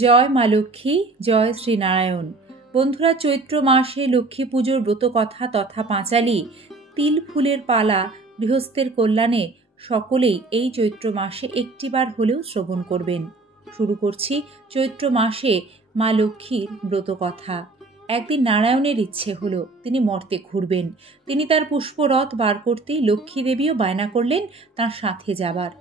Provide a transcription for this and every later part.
জয় মা লক্ষ্মী, জয় শ্রীনারায়ণ। বন্ধুরা, চৈত্র মাসে লক্ষ্মী পুজোর ব্রত কথা তথা পাঁচালী তিল ফুলের পালা গৃহস্থের কল্যাণে সকলেই এই চৈত্র মাসে একটিবার হলেও শ্রবণ করবেন। শুরু করছি চৈত্র মাসে মা লক্ষ্মীর ব্রত কথা। একদিন নারায়ণের ইচ্ছে হলো তিনি মর্তে ঘুরবেন। তিনি তার পুষ্পরথ বার করতেই লক্ষ্মী দেবীও বায়না করলেন তার সাথে যাবার।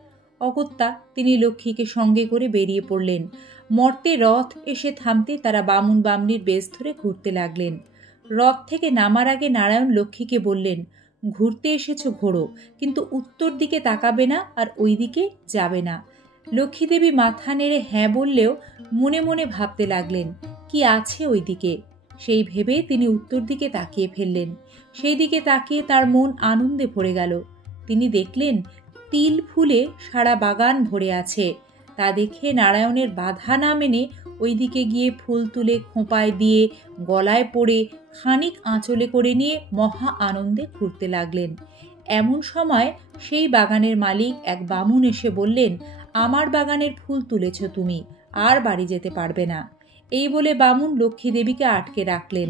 অগত্যা তিনি লক্ষ্মীকে সঙ্গে করে বেরিয়ে পড়লেন। মর্তে রথ এসে থামতে তারা বামুন বামনির বেশ ধরে ঘুরতে লাগলেন। রথ থেকে নামার আগে নারায়ণ লক্ষ্মীকে বললেন, ঘুরতে এসেছো ঘোরো, কিন্তু উত্তর দিকে তাকাবে না আর ওই দিকে যাবে না। লক্ষ্মী দেবী মাথা নেড়ে হ্যাঁ বললেও মনে মনে ভাবতে লাগলেন কি আছে ওই দিকে। সেই ভেবে তিনি উত্তর দিকে তাকিয়ে ফেললেন। সেই দিকে তাকিয়ে তার মন আনন্দে ভরে গেল। তিনি দেখলেন তিল ফুলে সারা বাগান ভরে আছে। তা দেখে নারায়ণের বাধা না মেনে ওই দিকে গিয়ে ফুল তুলে খোঁপায় দিয়ে গলায় পড়ে খানিক আঁচলে করে নিয়ে মহা আনন্দে ঘুরতে লাগলেন। এমন সময় সেই বাগানের মালিক এক বামুন এসে বললেন, আমার বাগানের ফুল তুলেছ তুমি, আর বাড়ি যেতে পারবে না। এই বলে বামুন লক্ষ্মী দেবীকে আটকে রাখলেন।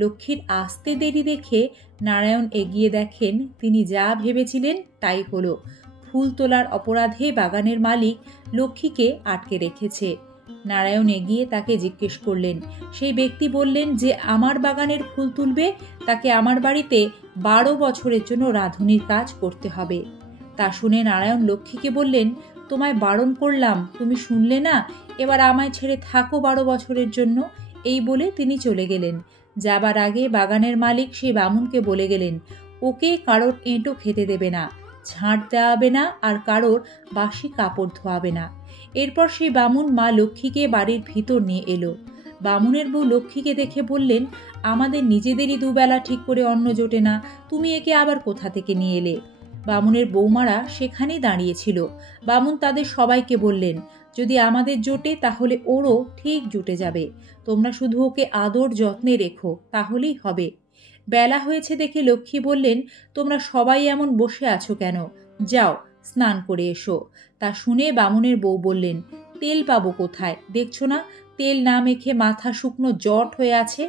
লক্ষ্মীর আসতে দেরি দেখে নারায়ণ এগিয়ে দেখেন তিনি যা ভেবেছিলেন তাই হলো। ফুল তোলার অপরাধে বাগানের মালিক লক্ষ্মীকে আটকে রেখেছে। নারায়ণ এগিয়ে তাকে জিজ্ঞেস করলেন। সেই ব্যক্তি বললেন, যে আমার বাগানের ফুল তুলবে তাকে আমার বাড়িতে 12 বছরের জন্য রাঁধুনির কাজ করতে হবে। তা শুনে নারায়ণ লক্ষ্মীকে বললেন, তোমায় বারণ করলাম, তুমি শুনলে না, এবার আমায় ছেড়ে থাকো 12 বছরের জন্য। এই বলে তিনি চলে গেলেন। যাবার আগে বাগানের মালিক সেই বামুনকে বলে গেলেন, ওকে কারোর এঁটো খেতে দেবে না, ঝাঁট দেওয়াবে না, আর কারোর বাসি কাপড় ধোয়াবে না। এরপর সেই বামুন মা লক্ষ্মীকে বাড়ির ভিতর নিয়ে এলো। বামুনের বউ লক্ষ্মীকে দেখে বললেন, আমাদের নিজেদেরই দুবেলা ঠিক করে অন্ন জোটে না, তুমি একে আবার কোথা থেকে নিয়ে এলে? বামুনের বৌমারা সেখানেই দাঁড়িয়েছিল। বামুন তাদের সবাইকে বললেন, যদি আমাদের জোটে তাহলে ওরও ঠিক জুটে যাবে। তোমরা শুধু ওকে আদর যত্নে রেখো, তাহলেই হবে। বেলা হয়েছে দেখে লক্ষ্মী বললেন, তোমরা সবাই এমন বসে আছো কেন? যাও স্নান করে এসো। তা শুনে বামুনের বউ বললেন, তেল পাবো কোথায়? দেখছো না তেল না মেখে মাথা শুকনো জট হয়ে আছে।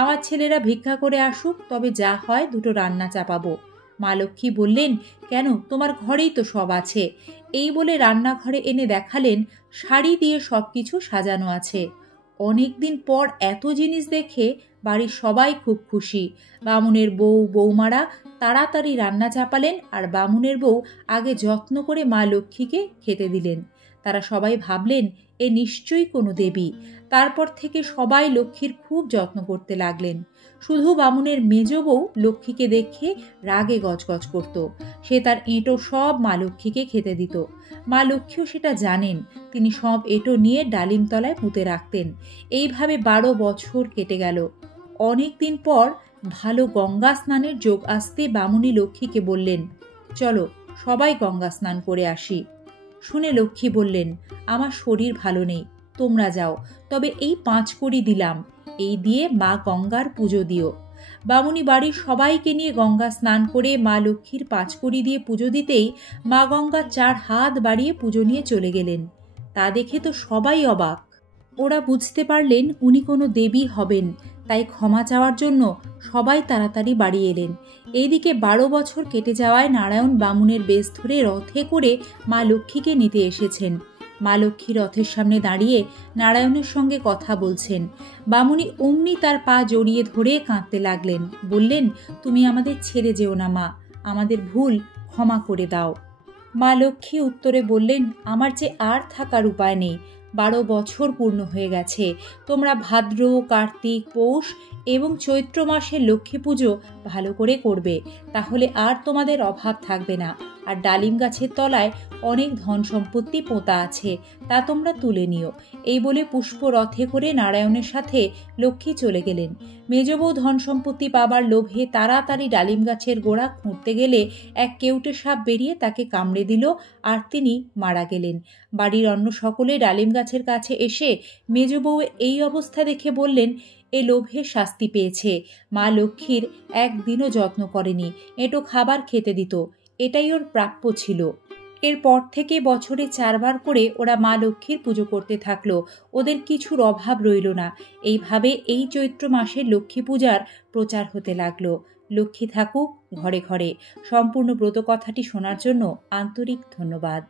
আমার ছেলেরা ভিক্ষা করে আসুক, তবে যা হয় দুটো রান্না চাপাবো। মা লক্ষ্মী বললেন, কেন, তোমার ঘরেই তো সব আছে। এই বলে রান্নাঘরে এনে দেখালেন শাড়ি দিয়ে সবকিছু সাজানো আছে। অনেকদিন পর এত জিনিস দেখে বাড়ির সবাই খুব খুশি। বামুনের বউ বৌমারা তাড়াতাড়ি রান্না চাপালেন, আর বামুনের বউ আগে যত্ন করে মা লক্ষ্মীকে খেতে দিলেন। তারা সবাই ভাবলেন এ নিশ্চয়ই কোনো দেবী। তারপর থেকে সবাই লক্ষ্মীর খুব যত্ন করতে লাগলেন। শুধু বামুনের মেজ বউ লক্ষ্মীকে দেখে রাগে গজগজ করত। সে তার এঁটো সব মা লক্ষ্মীকে খেতে দিত। মা লক্ষ্মীও সেটা জানেন। তিনি সব এঁটো নিয়ে ডালিম তলায় পুঁতে রাখতেন। এইভাবে 12 বছর কেটে গেল। অনেক দিন পর ভালো গঙ্গা স্নানের যোগ আসতে বামুনি লক্ষ্মীকে বললেন, চলো সবাই গঙ্গা স্নান করে আসি। শুনে লক্ষ্মী বললেন, আমার শরীর ভালো নেই, তোমরা যাও, তবে এই 5 কড়ি দিলাম, এই দিয়ে মা গঙ্গার পুজো দিও। বামুনি বাড়ির সবাইকে নিয়ে গঙ্গা স্নান করে মা লক্ষ্মীর 5 কড়ি দিয়ে পুজো দিতেই মা গঙ্গা 4 হাত বাড়িয়ে পুজো নিয়ে চলে গেলেন। তা দেখে তো সবাই অবাক। ওরা বুঝতে পারলেন উনি কোনো দেবী হবেন, তাই ক্ষমা চাওয়ার জন্য সবাই তাড়াতাড়ি বাড়ি এলেন। এইদিকে 12 বছর কেটে যাওয়ায় নারায়ণ বামুনের বেশ ধরে রথে করে মা লক্ষ্মীকে নিতে এসেছেন। মা লক্ষ্মী রথের সামনে দাঁড়িয়ে নারায়ণের সঙ্গে কথা বলছেন। বামুনি অমনি তার পা জড়িয়ে ধরে কাঁদতে লাগলেন। বললেন, তুমি আমাদের ছেড়ে যেও না মা, আমাদের ভুল ক্ষমা করে দাও। মা লক্ষ্মী উত্তরে বললেন, আমার যে আর থাকার উপায় নেই, 12 বছর পূর্ণ হয়ে গেছে। তোমরা ভাদ্র, কার্তিক, পৌষ এবং চৈত্র মাসে লক্ষ্মী পুজো ভালো করে করবে, তাহলে আর তোমাদের অভাব থাকবে না। আর ডালিম গাছের তলায় অনেক ধন সম্পত্তি পোঁতা আছে, তা তোমরা তুলে নিও। এই বলে পুষ্প রথে করে নারায়ণের সাথে লক্ষ্মী চলে গেলেন। মেজ বউ ধন সম্পত্তি পাবার লোভে তাড়াতাড়ি ডালিম গাছের গোড়া খুঁড়তে গেলে এক কেউটে সাপ বেরিয়ে তাকে কামড়ে দিল, আর তিনি মারা গেলেন। বাড়ির অন্য সকলে ডালিম গাছের কাছে এসে মেজ বউ এই অবস্থা দেখে বললেন, এ লোভে শাস্তি পেয়েছে। মা লক্ষ্মীর একদিনও যত্ন করেনি, এঁটো খাবার খেতে দিত, এটাই ওর প্রাপ্য ছিল। এরপর থেকে বছরে 4 বার করে ওরা মা লক্ষ্মীর পুজো করতে থাকলো। ওদের কিছুর অভাব রইল না। এইভাবে এই চৈত্র মাসের লক্ষ্মী পূজার প্রচার হতে লাগলো। লক্ষ্মী থাকুক ঘরে ঘরে। সম্পূর্ণ ব্রত কথাটি শোনার জন্য আন্তরিক ধন্যবাদ।